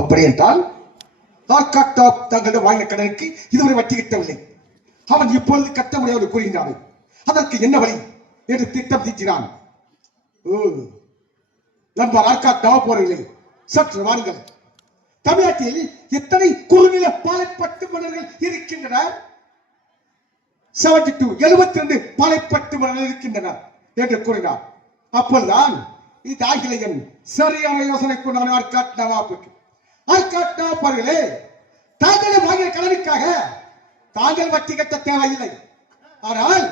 அப்படி என்றால் தங்களுடைய வாங்கின கடனுக்கு இதுவரை வட்டி கட்டவில்லை. அவன் இப்பொழுது கட்ட முடியாது கூறுகிறான். அதற்கு என்ன வழி என்று திட்டம் தீட்டினான். நண்பர் ஆர்காட் போறவில்லை. சற்று வாருங்கள். தமிழ்நாட்டில் எத்தனை குறுநில பாலைப்பட்டு மன்னர்கள் இருக்கின்றனர்? 72 பாலைப்பட்டு மன்னர்கள் இருக்கின்றனர் என்று கூறினார். அப்போதுதான் இந்த ஆங்கிலேயன் சரியான யோசனை கொண்டான். ஆர்காட் நவாபுக்கு. ஆர்காட் நவாப் அவர்களே, தாங்களை வாங்கிய கடனுக்காக தாங்கள் வட்டி கட்ட தேவையில்லை. ஆனால்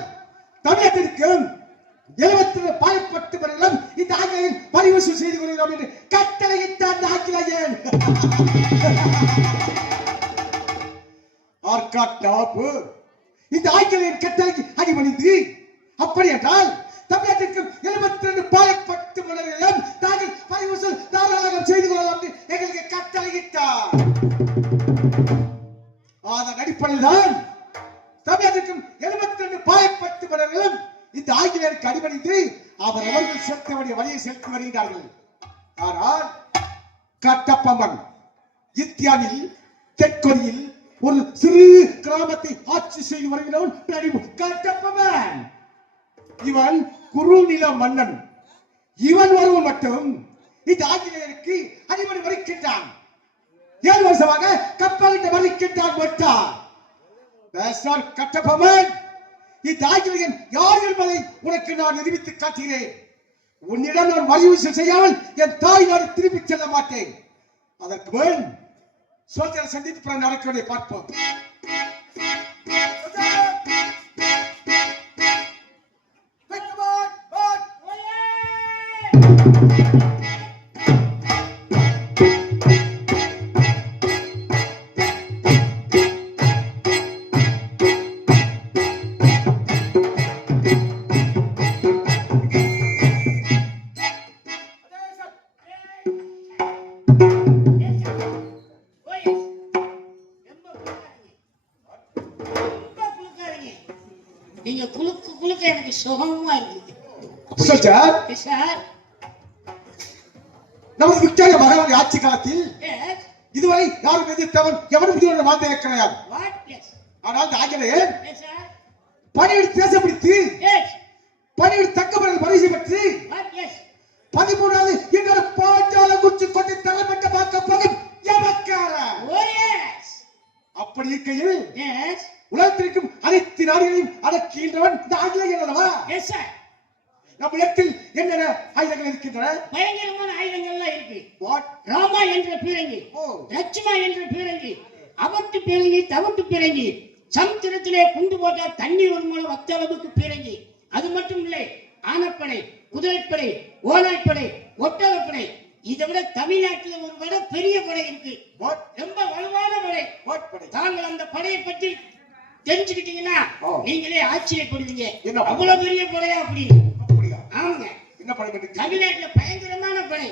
தமிழகத்திற்கும் 72 பாலைப்பட்டு மன்னர்களும் இந்த ஆங்கிலேயன் பரிவு செய்து கொள்கிறோம் என்று கட்டளையிட்டார் ஆங்கிலேயன். ஆர்காட் நவாப் இந்த ஆங்கிலேயன் கட்டளைக்கு அடிபணிந்து, அப்படி என்றால் தமிழகத்திற்கும் 72 பாலைப்பட்டு மன்னர்களும் தாங்கள் பரிவு தாராளம் செய்து கொள்ளலாம் என்று எங்களுக்கு கட்டளையிட்டார். அதன் அடிப்படையில் தான் தமிழகத்திற்கும் 72 பாலைப்பட்டு மன்னர்களும் இந்த ஆங்கிலேயருக்கு அடிபணிந்து அவர்கள் செலுத்த வேண்டிய வழியை செலுத்தி வருகிறார்கள். ஆனால் கட்டபொம்மன் இந்தியாவில் தெற்கொரியில் ஒரு சிறு கிராமத்தை ஆட்சி செய்து வருகிறவன் கட்டபொம்மன். இவன் குறுநில மன்னன். இவன் ஒருவன் மட்டும் இந்த ஆங்கிலேயருக்கு அடிபணி வருகின்றான். 7 வருஷமாக கப்பலிட்டு வருகின்றான். கட்டபொம்மன், இந்த ஆங்கிலேயன் யார் என்பதை உனக்கு நான் நிரூபித்து காட்டுகிறேன். உன்னிடம் நான் வலியுறுத்தல் செய்யாமல் என் தாய் நாடு திரும்பி செல்ல மாட்டேன். அதற்கு மேல் சோதனை சந்தித்து நடக்கிறதை பார்ப்போம். நீங்க குலுக்கு குலுக்க எனக்கு சுகமா இருக்குது. நமது விக்டோரியா மகாராணி ஆட்சி காலத்தில் இதுவரை யாரும் எதிர்த்தவன் எவனும் இதுவரை வாழ்ந்தே கிடையாது. ஆனால் ஆங்கிலேயர் பணியெடுத்து தேசப்படுத்தி பணியெடுத்து தக்கவர்கள் பரிசு பெற்று 13வது இன்னொரு பாட்டாள குச்சி கொண்டு தலைப்பட்ட பார்க்க போகும் அப்படி இருக்கையில் உலகத்திற்கும் அனைத்து நாடுகளையும் அடக்கின்றவன் இந்த ஆங்கிலேயன் அல்லவா? நம்ம இடத்தில் என்னென்ன ஆயுதங்கள் இருக்கின்றன? பயங்கரமான ஆயுதங்கள்லாம் இருக்கு. ராமா என்ற பீரங்கி, லட்சுமா என்ற பீரங்கி, அவட்டு பீரங்கி, தவட்டு பீரங்கி, சமுத்திரத்திலே குண்டு போட்டா தண்ணி ஒரு மூலம் வத்த அளவுக்கு பீரங்கி. அது மட்டும் இல்லை, ஆனப்படை, குதிரைப்படை, ஓனாய்ப்படை, ஒட்டகப்படை. இதை விட தமிழ்நாட்டில் ஒரு விட பெரிய படை இருக்கு. ரொம்ப வலுவான படை. தாங்கள் அந்த படையை பற்றி தெரிஞ்சுக்கிட்டீங்கன்னா நீங்களே ஆச்சரியப்படுவீங்க. அவ்வளவு பெரிய படையா அப்படின்னு. ஆமாங்க. தமிழ்நாட்டுல பயங்கரமான படை.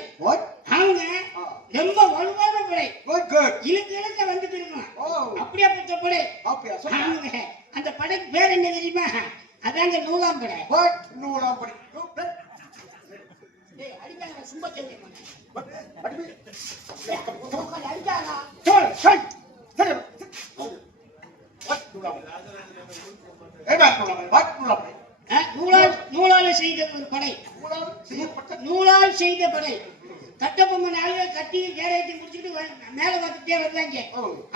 அவங்க ரொம்ப வலுவான படை. இழுக்க இழுக்க வந்துட்டு இருக்கும். அப்படியாப்பட்ட படை. அந்த படைக்கு பேர் என்ன தெரியுமா? அதாங்க நூலாம் படை. நூலாம் படை. அடிக்காங்க சும்மா தெரியும். நூலால் செய்த ஒரு படை. நூலால் செய்த படை. கட்டபொம்மன் கட்டி கேரேஜ் முடிச்சுட்டு மேல பார்த்துட்டே வந்தாங்க.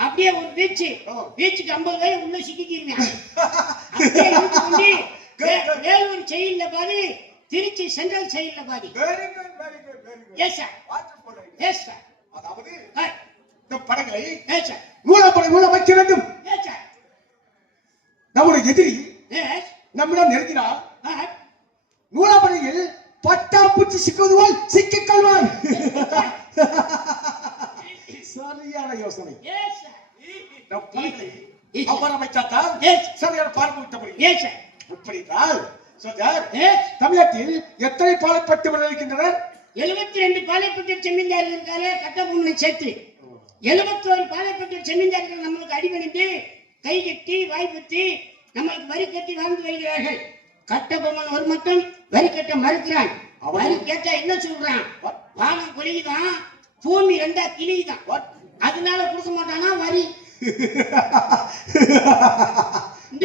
அப்படியே ஒரு பீச்சுக்கு 50 பேர் உள்ள சிக்கிக்கிறீங்க. வேலூர் செயல்ல பாதி, திருச்சி சென்ட்ரல் செயல்ல பாதி. அதாவது இந்த படங்களை நூலாப்படை மூலம் வைக்க வேண்டும். நம்முடைய எதிரி நம்மிடம் நெருங்கினால் நூலாப்படையில் பட்டாப்பூச்சி சிக்குவது போல் சிக்கிக் கொள்வான். சரியான யோசனை. நம் படைகளை அவ்வாறு அமைச்சாத்தான் சரியான பார்வை விட்ட முடியும். இப்படினால் தமிழகத்தில் எத்தனை பாலைப்பட்டு மன்னர்கள் இருக்கின்றனர்? 72 பாலைப்பட்டு செம்மிஞ்சார்கள் இருக்காரு. கட்டபொம்மனை சேர்த்து 71 பாலைப்பட்டு செம்மிஞ்சார்கள் நம்மளுக்கு அடிபணிந்து கை கட்டி வாய்ப்புத்தி நம்மளுக்கு வரி கட்டி வாழ்ந்து வருகிறார்கள். கட்டபொம்மன் ஒரு மட்டும் வரி கட்ட மறுக்கிறான். வரி கேட்டா என்ன சொல்றான்? வானம் பொழியுதான், பூமி ரெண்டா கிளிதான். அதனால கொடுக்க மாட்டானா வரி.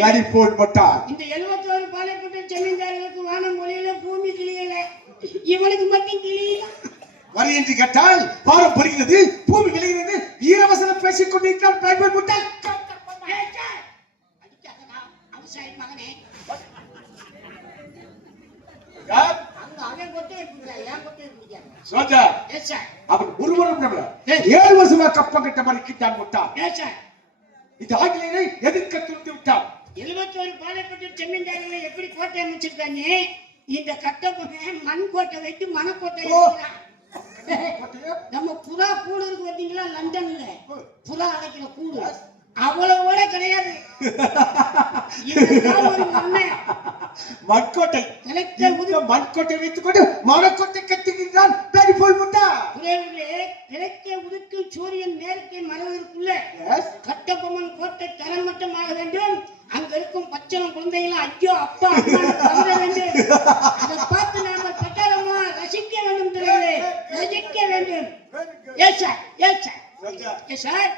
வரி போட்டான். இந்த 71 பாளையப்பட்ட ஜமீன்தார்களுக்கு வானம் மொழியில பூமி கிளியல, இவனுக்கு மட்டும் கிளியல. வரி என்று கேட்டால் பாரம் படுகிறது, பூமி விளைகிறது. வீரவசனம் பேசிக் கொண்டிருக்கிறான் பயன்படுத்த முட்டாள். அவசாயி மகனே, யார்? அங்க அவன் கொட்டை எடுத்துக்க, ஏன் கொட்டை எடுத்துக்க? சோஜா, எஸ் சார், அவன் ஒருவரும் நம்மள 7 வருஷமா கப்பம் கட்ட மறுக்கிட்டான் முட்டாள். Yes sir. இந்த ஆங்கிலேயரை எதிர்க்க துணிந்து விட்டான். 71 பாளையப்பட்ட ஜமீன்தார்களை எப்படி கோட்டை அமைச்சிருக்காங்க? இந்த கட்டப்பொண்ணு மண் கோட்டை வைத்து மணக்கோட்டை வைக்கிறான். நம்ம புறா கூடு இருக்கு பாத்தீங்களா லண்டன்ல, புறா அடைக்கிற கூடு அவ்வளவோட கிடையாது. மண்கோட்டை மண்கோட்டை வைத்துக் கொண்டு மணக்கோட்டை கட்டுகின்றான். பேடி போல் முட்டா கிழக்கே உதிக்கும் சூரியன் நேரத்தை மறைவதற்குள்ள கட்டபொம்மன் கோட்டை தரமட்டமாக வேண்டும். அங்க இருக்கும் பச்சளம் குழந்தைகளும் ஐயோ அப்பா அம்மா வேண்டும். அதை பார்த்து நாம பட்டாளமா ரசிக்க வேண்டும், தெரியுது, ரசிக்க வேண்டும். Yes sir, yes sir, yes sir.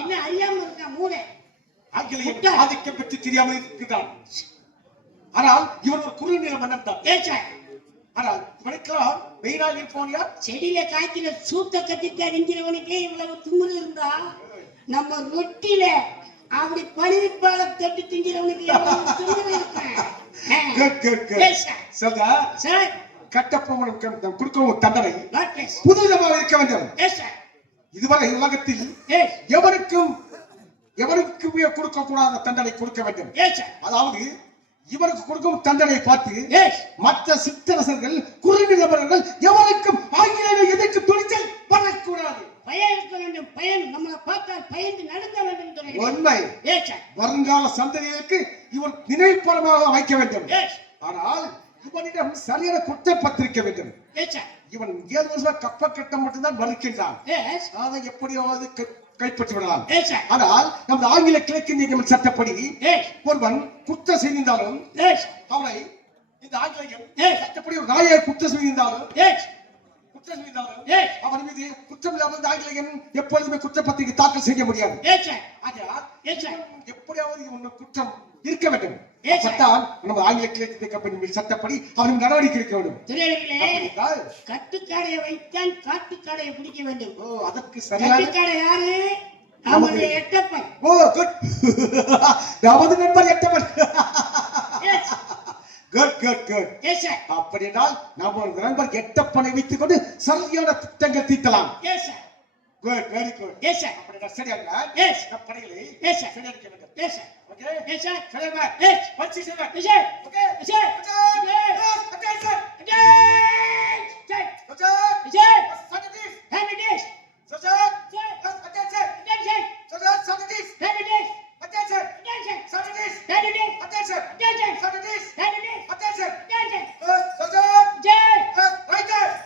இன்னும் அறியாம இருக்கா மூளை. ஆங்கிலேயன் ஆதிக்கம் பற்றி தெரியாமல் இருக்கிறான். ஆனால் இவன் ஒரு குறுநில மன்னன் தான். S sir. ஆனால் இவனுக்கெல்லாம் மெயினாக இருப்பவன் யார்? செடியில காய்க்கிற சூத்த கத்திட்டு அறிஞரவனுக்கே இவ்வளவு திமிரு இருந்தா, நம்ம ரொட்டில அப்படி பனிப்பால தொட்டு திங்கிறவனுக்கு எவ்வளவு திமிரு இருக்கு. சார், கட்டப்பொம்மனுக்கு கொடுக்கவும் தண்டனை புதுவிதமாக இருக்க வேண்டும். இதுவரை உலகத்தில் எவருக்கும் கொடுக்க கூடாத தண்டனை கொடுக்க வேண்டும். அதாவது இவருக்கு கொடுக்கும் தண்டனை பார்த்து மற்ற சிற்றரசர்கள் குறுநிலவர்கள் எவருக்கும் ஆங்கிலேயரை எதிர்க்கு துணிச்சல் பண்ணக்கூடாது. பயம் இருக்க வேண்டும். பயம் நம்மளை பார்த்தால் பயந்து நடக்க வேண்டும். உண்மை. வருங்கால சந்ததிகளுக்கு இவர் நினைவுபடமாக வைக்க வேண்டும். ஆனால் இவனிடம் சரியான குற்றப்பத்திரிக்க வேண்டும். இவன் 7 வருஷம் கப்ப கட்ட மட்டும்தான் மறுக்கின்றான். அதை எப்படியாவது கைப்பற்றி விடலாம். ஆனால் நம்ம ஆங்கில கிழக்கு நீதிமன்ற சட்டப்படி ஒருவன் குற்றம் செய்திருந்தாலும் அவனை இந்த ஆங்கிலேயம் சட்டப்படி ஒரு நாயை குற்றம் செய்திருந்தாலும் அவன் மீது குற்றமில்லாமல் ஆங்கிலேயன் எப்பொழுதுமே குற்றப்பத்திரிகை தாக்கல் செய்ய முடியாது. எப்படியாவது இவன் குற்றம் இருக்க வேண்டும். நம்ம ஆங்கில கிழக்கு கம்பெனி சட்டப்படி அவன் நடவடிக்கை எடுக்க வேண்டும். கட்டுக்காடையை வைத்தான் காட்டுக்காடையை பிடிக்க வேண்டும். அதற்கு சரியான யாரு? நம்முடைய எட்டப்பன். நமது நண்பர் எட்டப்பன். அப்படினால் நம்ம நண்பர் எட்டப்பனை வைத்துக் கொண்டு சரியான திட்டங்கள் தீட்டலாம். Very good. அப்படின்னா சரியாக படைகளை சரியாக வேண்டும். Okay? Yes, sir. Sarema. Yes. What's his name? Yes, sir. Okay. Yes, sir. Attention. Attention. Attention. Socrates. Socrates. Attention. Attention. Attention. Socrates. Socrates. Attention. Attention. Socrates. Socrates. Attention. Attention. Socrates. Socrates. Attention. Attention. Attention. Right there. Right there.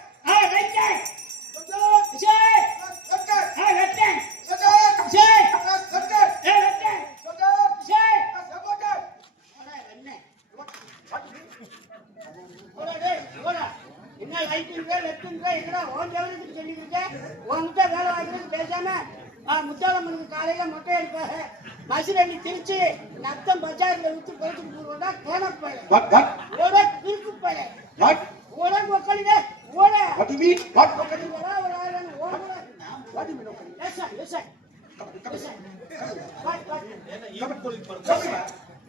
முத்தாளம்மனுக்கு காலையில மொட்டை எடுப்பாங்க. மசிரண்ணி திருச்சி நத்தம் பஜார்ல with போயிட்டு போறோம்னா கோணப்பையில ஓட கிறுக்கு பையில ஓட கொக்கலிங்க ஓட What do you mean? What? ஓட ஓட What do you mean? Yes sir, yes sir. Yes sir. What? என்ன இரும்பு கோழி பறந்தவங்க?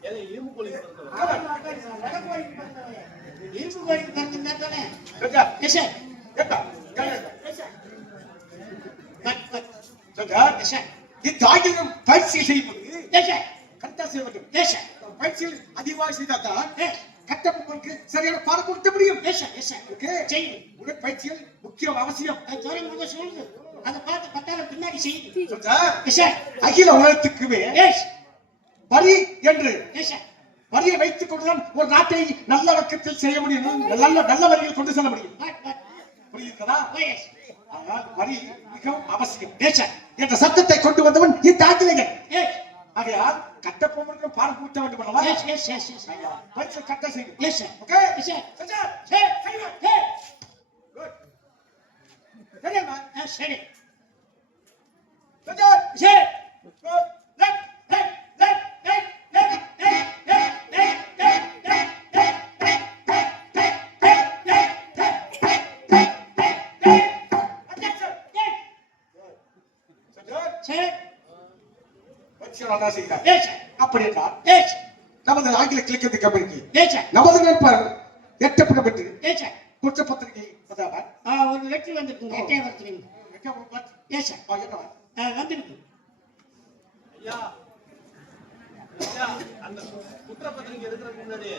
என்ன இரும்பு கோழி பறந்தவங்க? இரும்பு கோழி பறந்தா தானே? Yes sir. Yes sir. Yes sir. இந்த ஆங்கிலம் பயிற்சி செய்வது Yes sir. கரெக்டா செய்ய வேண்டும். Yes sir. பயிற்சி அதிகமாக செய்தால்தான் கட்டப்பொம்மனுக்கு சரியான பாடம் கொடுக்க முடியும். Yes sir, yes sir. Okay. செய்யுங்க. உடற்பயிற்சிகள் முக்கியம் அவசியம். அது தோற முத சொல்லுங்க. அத பார்த்து பட்டால பின்னாடி செய்யுங்க. Yes sir. அகில உலகத்துக்குமே Yes. வரி என்று Yes sir. வரியை வைத்துக் கொண்டுதான் ஒரு நாட்டை நல்ல வக்கத்தில் செய்ய முடியும். நல்ல வரியில் கொண்டு செல்ல முடியும். புரியுதா? Yes. ஆனால் வரி மிகவும் அவசியம். Yes sir. என்ற சட்டத்தை கொண்டு வந்தவன் இந்த ஆங்கிலேயன். Yes. ஆகையால் கட்டப்பொம்மனுக்கு பாடம் கூட்ட வேண்டும் அல்லவா? Yes, yes, yes, yes. பயிற்சி கட்ட செய்யும். Yes sir. Okay? Yes sir. Sanjha. Hey, hey. சரியாம்மா? சரி சஜார் சரி left right left right left சரி அப்படி என்றால் நமது ஆங்கில கிழக்கு கம்பெனிக்கு ஏச்சா நமது நண்பர் எட்டப்படப்பட்டு ஏச்சா குற்றப்பத்திரிகை பதாவர் ஒரு லெட்டர் வந்திருக்குங்க எட்டே வரத்துறீங்க ஏச்சா வந்திருக்கு ஐயா ஐயா, அந்த குற்றப்பத்திரிக்கை எடுக்கிறதுக்கு முன்னாடி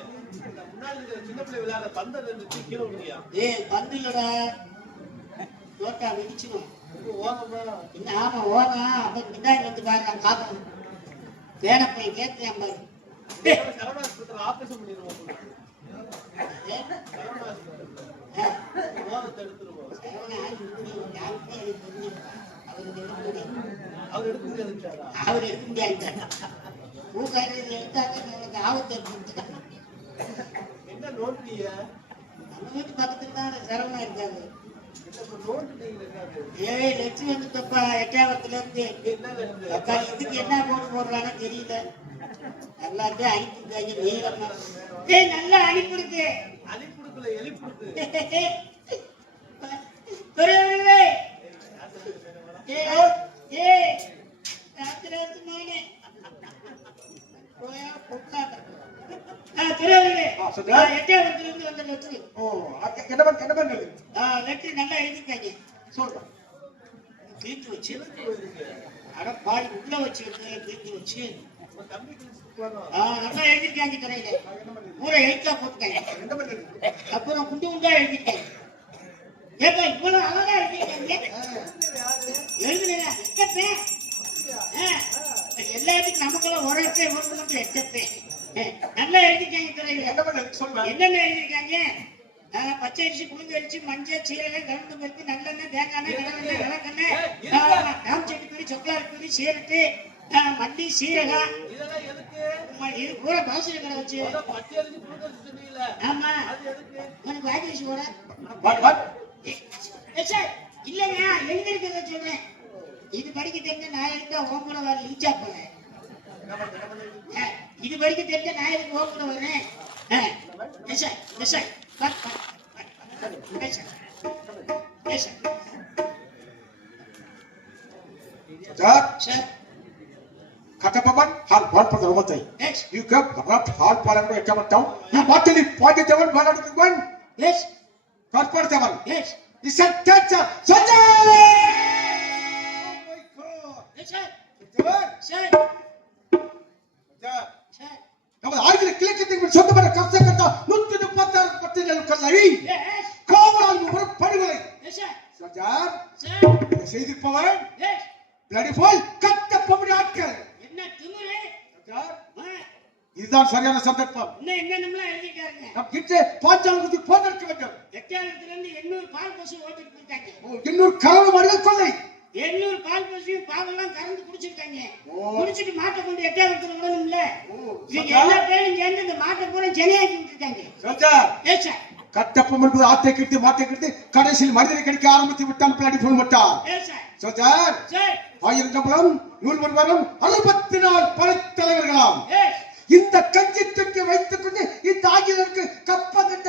இந்த முன்னாடி இருக்கிற சின்ன பிள்ளை விளையாட பந்து இருந்துச்சு கீழே விடுறியா ஏய் பந்து இல்லடா தோட்டா வெடிச்சிடும் ஓரமா இன்னும் ஆமா ஓனா அப்ப பின்னாடி வந்து பாரு நான் காக்கணும் வேலை போய் கேட்கிறேன் பாரு கருணாஸ்பத்திரி ஆபரேஷன் பண்ணிடுவோம் ஓரத்தை எடுத்துருவோம் அவர் எடுக்க முடியாது அவர் எடுக்க முடியாது பூக்காரியில் எடுத்தாங்க உங்களுக்கு ஆபத்து ஏற்படுத்துட்டாங்க என்ன நோண்டிய நம்ம வீட்டு பக்கத்துல தான் சரவணா இருக்காரு நோண்டிட்டீங்க 7 லட்சம் வந்துட்டப்பா எட்டாவத்துல இருந்து என்ன லெட்டரு? அப்பா இதுக்கு என்ன போடுறான்னு தெரியல எல்லாத்தையும் அனுப்பிட்டாங்க நீளமா ஏய் நல்லா அனுப்பிடுது அலி குடுக்கல எலி குடுக்கு துறையூரே ஏய் ராத்திராத்திரமானே போயா பொக்காத துறையூரே எட்டாவத்துல இருந்து வந்த லெட்டர் என்ன பண்ணுறது லெட்டர் நல்லா எழுதிருக்காங்க சொல்றேன் கிழித்து வச்சு அட பாடி உள்ள வச்சு கிழித்து வச்சு தம்பி வரும் நல்லா எழுதிருக்காங்க துறையில பூரா எழுத்தா போட்டுக்காங்க என்ன பண்ணுறது அப்புறம் குண்டு குண்டா எழுதிருக்காங்க ஏப்பா இவ்வளவு அழகா எழுதிருக்காங்க எழுதுனா எட்டப்பே எல்லாத்துக்கும் நமக்குள்ள ஒரு எட்டை ஒரு மட்டும் எட்டப்பே நல்லா எழுதிருக்காங்க துறையில என்ன பண்ணுறது சொல்றேன் என்னென்ன எழுதிருக்காங்க பச்சை அரிசி புழுங்க அரிசி மஞ்சள் சீரகம் கலந்து பருப்பு நல்லெண்ணெய் தேங்காய் எண்ணெய் விளக்கெண்ணெய் ராம்செட்டி சொக்கலாறு சீரட்டு மல்லி சீரகம் இதெல்லாம் எதுக்கு இது பூரா பாசில கடை வச்சு பச்சை அரிசி புழுங்கல் சொன்னீங்கல்ல ஆமா அது எதுக்கு உனக்கு வாங்கி வச்சு போட வாட் இல்லைங்க எங்க இருக்கிறத சொல்றேன் இது படிக்க தெரிஞ்ச நான் இருந்தா ஓம் கூட வர ஈச்சா போறேன் இது படிக்க தெரிஞ்ச நான் எதுக்கு ஓம் கூட வரேன் சார் கட்டப்பவன் ஹால் பால் பண்ற ரொம்பத்தை you got not hard பால் பண்ற கட்டப்பட்டோம் you bottle பாயிண்ட் செவன் பால் எடுத்துவன் corporate seven is a teacher Sanjay நம்ம ஆங்கில கிழக்கத்தின் சொந்தமான கப்ச கட்டா 136 பத்திகள் கொள்ளை கோவலால் ஒரு படுகொலை சஜார் செய்திருப்பவன் bloody fool கட்டப்பவன் ஆட்கள் என்ன திமிரு சஜார் இதுதான் சரியான சந்தர்ப்பம் என்னென்னலாம் எழுதிட்டாருங்க நம் கிட்ட பாஞ்சாலத்துக்கு போதற்கு வேண்டும் எட்டாயிரத்துல இருந்து 800 பால் பசு ஓட்டிட்டு போயிட்டாங்க இன்னொரு கரவு மாடுகள் கொள்ளை 800 பால் பசுவும் பாலெல்லாம் கறந்து குடிச்சிருக்காங்க குடிச்சிட்டு மாட்டை கொண்டு எட்டாயிரத்துல விடணும்ல இவங்க எல்லா பேரும் சேர்ந்து இந்த மாட்டை பூரா ஜனையாக்கி விட்டுருக்காங்க சஜார் ஏச்சா கட்டப்பம் என்பது ஆத்தை கிட்டு மாட்டை கிட்டு கடைசியில் மனிதனை கடிக்க ஆரம்பித்து விட்டான் பிளாடி போல் விட்டான் ஏச்சா சஜார் சரி 1000 சம்பளம் 100 வருமானம் 64 படைத்தலைவர்களாம் ஏய் இந்த கஞ்சி தொட்டி வைத்துக் கொண்டு இந்த ஆங்கிலருக்கு கப்பகட்ட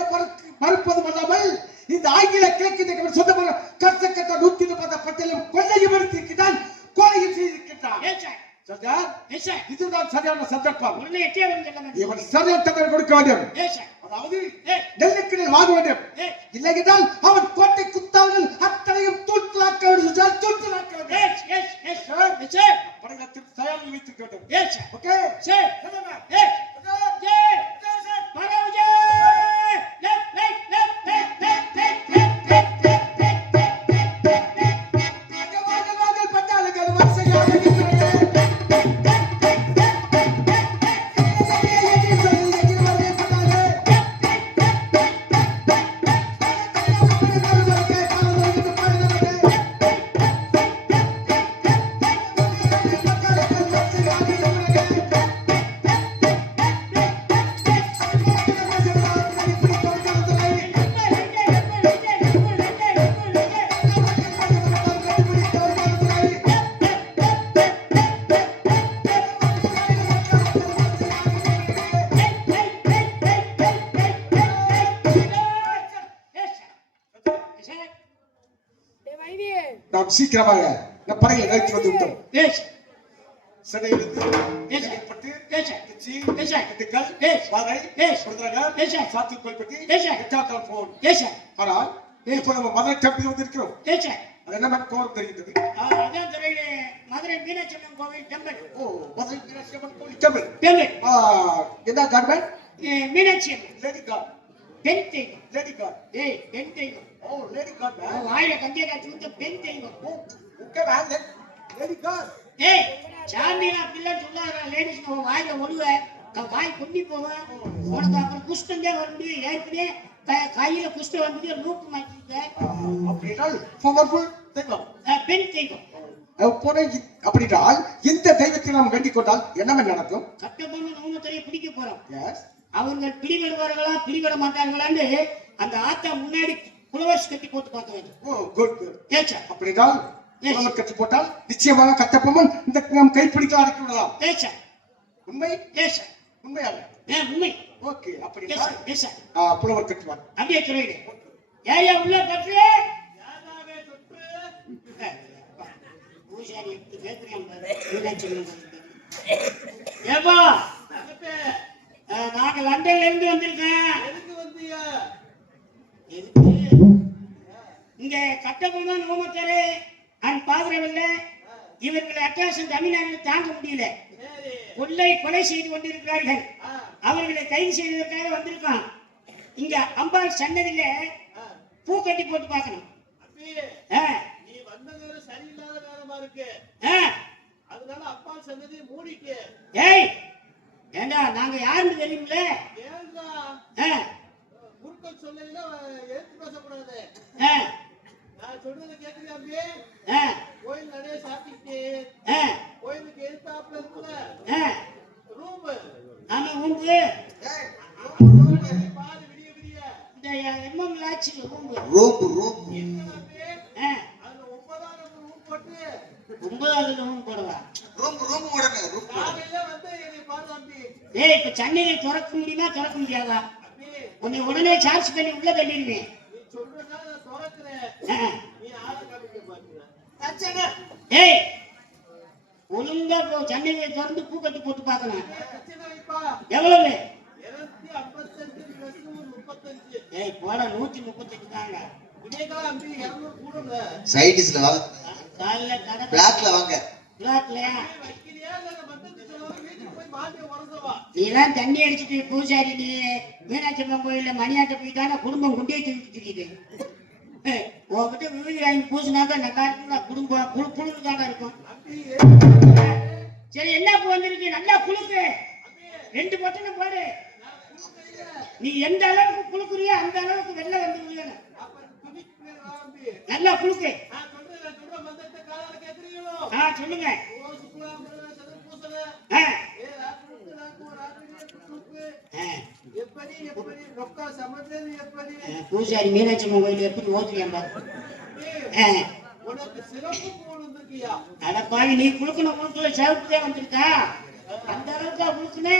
மறுப்பது அல்லாமல் இந்த ஆங்கில கிழக்கு சொந்தமான கர்சக்கட்ட 130 பட்டியலும் கொள்ளையும் எடுத்திருக்கிறான் கொலையும் செய்திருக்கிறான் ஏச்சா சஜார் ஏச்சா இதுதான் சரியான சந்தர்ப்பம் உடனே எட்டாயிரம் சொல்ல மாட்டேன் இவன் சரியான தண்டனை கொடுக்க வேண்டும் ஏச்சா அதாவது ஏய் நெல்லுக்கு நெல் வாங்க வேண்டும் ஏய் இல்லை என்றால் அவன் கோட்டை குத்தார்கள் அத்தனையும் தூக்கலாக்க வேண்டும் தூக்கலாக்க வேண்டும் ஏச் ஏச்சா படையத்தில் தயாரில் வைத்துக் வேண்டும் ஏச்சா ஓகே சரி ஏய் ஜெய் பரவுஜே left right left left left வாங்கல் பட்டாளர்கள் வரிசையாக நிற்கிறார்கள் சார். நாம் சீக்கிரமாக நம் படைகளை நிறுத்தி வந்து விட்டோம். எஸ் சென்னையிலிருந்து Yes, sir. Chengalpattu, Yes, sir. Tiruchi, Yes, sir. Dindigul, Yes. Madurai, Yes. Virudhunagar, Yes, sir. Sattukulpatti, Yes, sir. எட்டாம் போன். Yes sir. ஆனால் இப்போ நம்ம மதுரை டெம்பிள் வந்து இருக்கிறோம். Yes sir. அது என்ன மாதிரி கோரம் தெரிகிறது? அதான் துறையில மதுரை மீனாட்சி அம்மன் கோவில் டெம்பிள். ஓ, மதுரை மீனாட்சி அம்மன் கோவில் டெம்பிள். டெம்பிள். என்ன god man? Meenakshi Amman. Lady god. பெண் தெய்வம். Lady god. ஏய் பெண் தெய்வம். ஓ, லேடி காட் மேன். வாயில கஞ்சியை காய்ச்சி ஊத்த பெண் தெய்வம். Okay man. Lady god. ஏய் சாமியா அப்படிலாம் சொல்லாதடா. லேடிஸ் வாயில ஒழுவ வாய் கொண்டி போவேன். உனக்கு அப்புறம் குஷ்டம் தான் வர முடியும். ஏற்கனவே கையில குஷ்டம் வந்து லூக்கு மாட்டிருக்க. அப்படின்னால் பவர்ஃபுல் தெய்வம். பெண் தெய்வம். அப்படின்றால் இந்த தெய்வத்தை நாம் வேண்டிக் கொண்டால் என்னமே நடக்கும்? கட்டபொம்மன் நூமத்துறையை பிடிக்க போறோம். எஸ். அவர்கள் பிடிபடுவார்களா பிடிபட மாட்டார்களான்னு அந்த ஆத்தா முன்னாடி புலவர்ஸ் கட்டி போட்டு பார்க்க வேண்டும். ஓ, குட் குட். ஏச்சா அப்படின்றால் புலவர் கட்டி போட்டால் நிச்சயமாக கட்டபொம்மன் இந்த நாம் கைப்பிடிக்க அடக்கி விடலாம். ஏச்சா உண்மை? ஏச்சா உண்மையாக? உண்மை. ஓகே. அப்படின்றால் ஏச்சா புலவர் கட்டுவார். அப்படியே துறையிலே ஏயா உள்ள கட்டு யாராவே தொற்று பூசாரி எப்படி கேட்கிறேன் பாரு. மீனாட்சி அம்மன் கோவில். ஏப்பா அகப்பே, நாங்க லண்டன்ல இருந்து வந்திருக்கேன். எதுக்கு வந்தீங்க? எதுக்கு? இங்க கட்டபொம்மன் நூமத்தரு அண்ட் பாதுரவில்லை இவர்களை அட்டாசம் தமிழ்நாட்டில் தாங்க முடியல. சரி. கொலை செய்து கொண்டிருக்கிறார்கள். அவர்களை கைது செய்வதற்காக வந்திருக்கான். இங்க அம்பாள் சன்னதியில பூ கட்டி போட்டு பார்க்கணும். அப்பி, ஆ, நீ வந்த நேரம் சரியில்லாத நேரமா இருக்கு. ஆ. அதனால அப்பா சன்னதியை மூடிட்டு ஏய் ஏண்டா நாங்க யாருன்னு தெரியுமில்ல? ஏன்டா ஆ, குறுக்கள் சொல்லல எடுத்து பேசக்கூடாது. ஆ, நான் சொல்றதை கேட்குறியா அம்பி? ஆ, கோயில் நிறைய சாப்பிட்டு ஆ, கோயிலுக்கு எதிர்த்தாப்புல இருக்குல்ல ஆ. ரூம் ஆமா உண்டு. பாரு விடிய விடிய இந்த எம்எம் லாட்சி உண்டு. என்ன அம்பி? ஆ, அதுல 9ஆம் ரூம் போட்டு 9வது ரூம் போடுவா. காலையில வந்து என்னை பாரு அம்பி. ஏய் இப்ப சென்னையை திறக்க முடியுமா திறக்க முடியாதா? அம்பி, உன்னை உடனே சார்ஜ் பண்ணி உள்ள தள்ளிடுவேன். நீ சொல்றதா நான் திறக்கிறேன். ஆ. நீ ஆளை காமிக்க மாட்டேங்கிற. ஏய் ஒழுங்கா போ. சென்னையை திறந்து பூ கட்டி போட்டு பார்க்கணும். பிரச்சனை வைப்பா. எவ்வளவு? 255 plus 35. ஏய் போடா 135 தாங்க. விடியகாலம் அம்பி 200 கூடுங்க. சைடிஸ்ல வாங்க, காலைல கடை பிளாக்ல வாங்க. பிளாக்லயா? வைக்கிறியா இல்ல நான் மத்தது சொல்லுவாங்க வீட்டுக்கு போய் மாட்டி உரசவா. நீலாம் தண்ணி அடிச்சுட்டு பூசாரி நீ மீனாட்சி அம்மன் கோயில்ல மணியாட்ட போய் தானே குடும்பம் குண்டியை தூக்கிட்டு இருக்குது. உங்ககிட்ட விபதி வாங்கி பூசினாக்கா நல்லா இருக்கும். குடும்பம் புழு புழுன்னு தானே இருக்கும். அம்பி சரி என்ன பூ வந்திருக்கு? நல்லா குளுக்கு. 2 பொட்டனை போடு. நீ எந்த அளவுக்கு குளுக்குறியோ அந்த அளவுக்கு வெள்ளை வந்து விழுகணும். அப்ப துணிக்கு பேர் வா அம்பி. நல்லா குளுக்கு. நான் சொல்ற மந்தத்தை காலால கேக்குறீங்களோ? சொல்லுங்க. ஓ சுக்குலாம்பர சதம் பூசல. ஆ, ஏ ராக்குக்கு ராக்கு தூக்கு. ஆ. எப்படி ரொக்கா சமந்தது எப்படி? பூசாரி மீனாட்சி அம்மன் கோயில் எப்படி ஓதுறியாம்பா? அம்பி, உனக்கு சிறப்பு போல் வந்திருக்கியா? அடப்பாவி நீ குளுக்கணும் குளுக்கல சிவப்புதே வந்திருக்கா? அந்த அளவுக்கு குளுக்குனே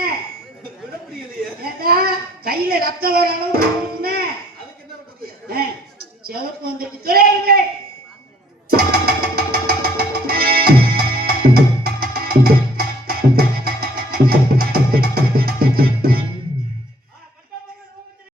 விட முடியலையே. ஏதா கையில ரத்தம் வர அளவுக்கு குளுக்குனே. அதுக்கு என்ன பண்றது? சிவப்பு வந்துருக்கு. துறையிலே Thank you.